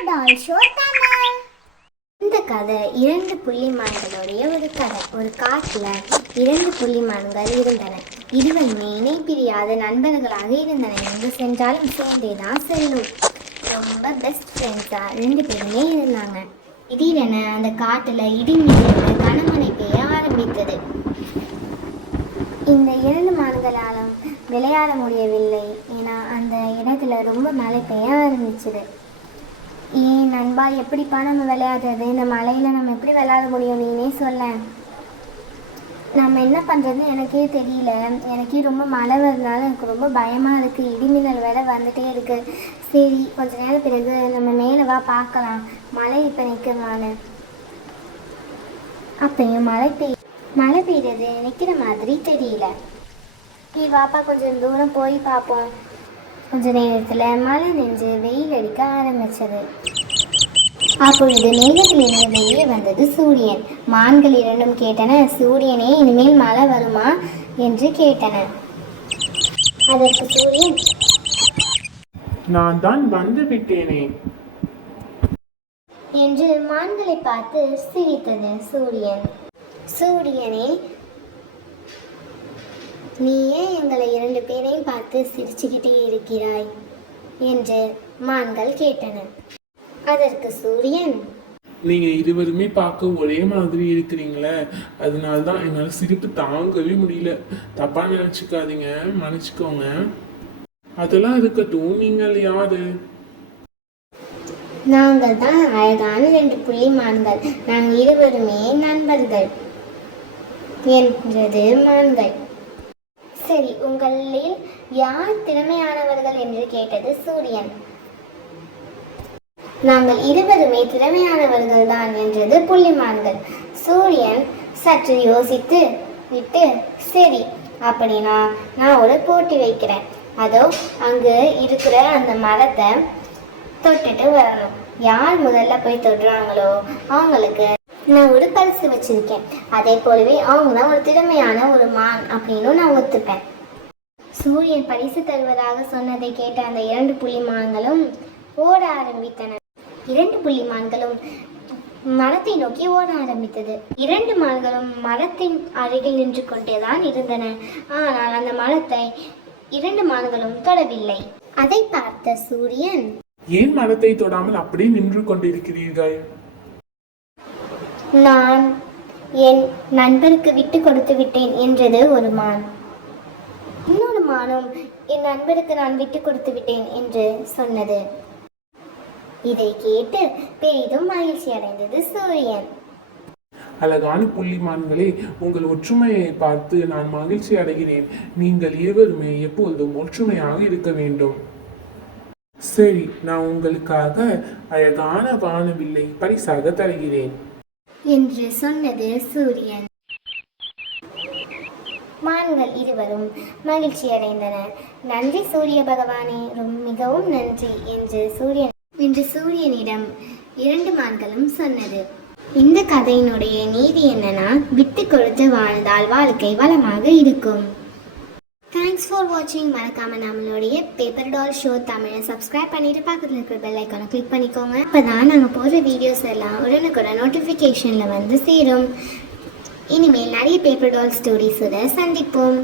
Paper டால் show Tamil. இந்த கதை இரண்டு புள்ளிமான்களுடைய ஒரு கதை. ஒரு காட்டில் இரண்டு புள்ளிமான்கள் இருந்தன. இருவருமே இணை பிரியாத நண்பர்களாக இருந்தன. எங்கு சென்றாலும் சேர்ந்தே தான் செல்லும். ரொம்ப பெஸ்ட் ஃப்ரெண்ட்ஸாக ரெண்டு பேருமே இருந்தாங்க. திடீரென அந்த காட்டில் இடி மின்னல் கனமழை பெய்ய ஆரம்பித்தது. இந்த இரண்டு மான்களாலும் விளையாட முடியவில்லை. ஏன்னா அந்த இடத்துல ரொம்ப மழை பெய்ய ஆரம்பிச்சது. ஏன் நண்பா, எப்படிப்பா நம்ம விளையாடுறது? இந்த மழையில் நம்ம எப்படி விளையாட முடியும்? நீனே சொல்ல. நம்ம என்ன பண்ணுறதுன்னு எனக்கே தெரியல. எனக்கே ரொம்ப மழை வருதுனால எனக்கு ரொம்ப பயமாக இருக்குது. இடிமின்னல் வேலை வந்துகிட்டே இருக்குது. சரி, கொஞ்ச நேரம் பிறகு நம்ம மேலே வா பார்க்கலாம், மழை இப்போ நிற்கிறதானு. அப்பயும் மழை பெய்யுறது நிற்கிற மாதிரி தெரியல. வாப்பா கொஞ்சம் தூரம் போய் பார்ப்போம். கொஞ்ச நேரத்தில் மழை நின்று வெயில் அடிக்க ஆரம்பித்தது. அப்பொழுது மேகத்திலிருந்து வெளியே வந்தது சூரியன். மான்கள் இரண்டும் கேட்டன, சூரியனே, இனிமேல் மழை வருமா என்று கேட்டன. அதற்கு சூரியன், நான் தான் வந்து விட்டேனே என்று மான்களை பார்த்து சிரித்தது சூரியன். சூரியனே, நீ ஏன் எங்களை இரண்டு பேரையும் பார்த்து சிரிச்சுக்கிட்டே இருக்கிறாய் என்று மான்கள் கேட்டன. அதற்கு சூரியன், நீங்க இருவருமே பார்க்க ஒரே மாதிரி இருக்கிறீங்களே, அதனால்தான் என்னால சிரிப்பு தாங்கவே முடியல. தப்பா நினைச்சுக்காதீங்க, மன்னிச்சுக்கோங்க. அதெல்லாம் இருக்கட்டும், நீங்கள் யாரு? நாங்கள் தான் அழகான ரெண்டு புள்ளிமான்கள். நாங்கள் இருவருமே நண்பர்கள் என்றது மான்கள். சரி, உங்களில் யார் திறமையானவர்கள் என்று கேட்டது சூரியன். நாங்கள் இருவருமே திறமையானவர்கள் தான் என்றது புள்ளிமான்கள். சூரியன் சற்று யோசித்து விட்டு, சரி, அப்படின்னா நான் ஒரு போட்டி வைக்கிறேன். அதோ அங்கு இருக்கிற அந்த மரத்தை தொட்டுட்டு வரணும். யார் முதல்ல போய் தொடுறாங்களோ அவங்களுக்கு நான் ஒரு பரிசு வச்சிருக்கேன். அதே போலவே அவங்க தான் ஒரு திறமையான ஒரு மான் அப்படின்னு நான் ஒத்துப்பேன். சூரியன் பரிசு தருவதாக சொன்னதை கேட்ட அந்த இரண்டு புள்ளிமான்களும் ஓட ஆரம்பித்தன. இரண்டு புள்ளிமான்களும் மரத்தை நோக்கி ஓட ஆரம்பித்தது. இரண்டு மான்களும் மரத்தின் அருகில் நின்று கொண்டேதான் இருந்தன. ஆனால் அந்த மரத்தை இரண்டு மான்களும் தொடவில்லை. அதை பார்த்த சூரியன், ஏன் மரத்தை தொடாமல் அப்படியே நின்று கொண்டிருக்கிறீர்கள்? நான் என் நண்பருக்கு விட்டு கொடுத்து விட்டேன் என்றது ஒரு மான். இன்னொரு மானும் என் நண்பருக்கு நான் விட்டு கொடுத்து விட்டேன் என்று சொன்னது. இதை கேட்டு பெரிதும் மகிழ்ச்சி அடைந்தது சூரியன். அழகான புள்ளிமான்களே, உங்கள் ஒற்றுமையை பார்த்து நான் மகிழ்ச்சி அடைகிறேன். நீங்கள் இருவருமே எப்பொழுதும் ஒற்றுமையாக இருக்க வேண்டும். சரி, நான் உங்களுக்காக அழகான வானவில்லை பரிசாக தருகிறேன் என்று சொன்னது சூரியன். மான்கள் இருவரும் மகிழ்ச்சி அடைந்தனர். நன்றி சூரிய பகவானே, மிகவும் நன்றி என்று சூரியனிடம் இரண்டு மான்களும் சொன்னது. இந்த கதையினுடைய நீதி என்னன்னா, விட்டு கொடுத்து வாழ்ந்தால் வாழ்க்கை வளமாக இருக்கும். தேங்க்ஸ் ஃபார் வாட்சிங். மறக்காம நம்மளுடைய பேப்பர் டால் ஷோ தமிழை சப்ஸ்கிரைப் பண்ணிட்டு பக்கத்தில் இருக்கிற பெல் ஐக்கானை கிளிக் பண்ணிக்கோங்க. அப்போதான் நாங்கள் போடுற வீடியோஸ் எல்லாம் உடனுக்குடன் நோட்டிஃபிகேஷனில் வந்து சேரும். இனிமேல் நிறைய பேப்பர் டால் ஸ்டோரிஸோட சந்திப்போம்.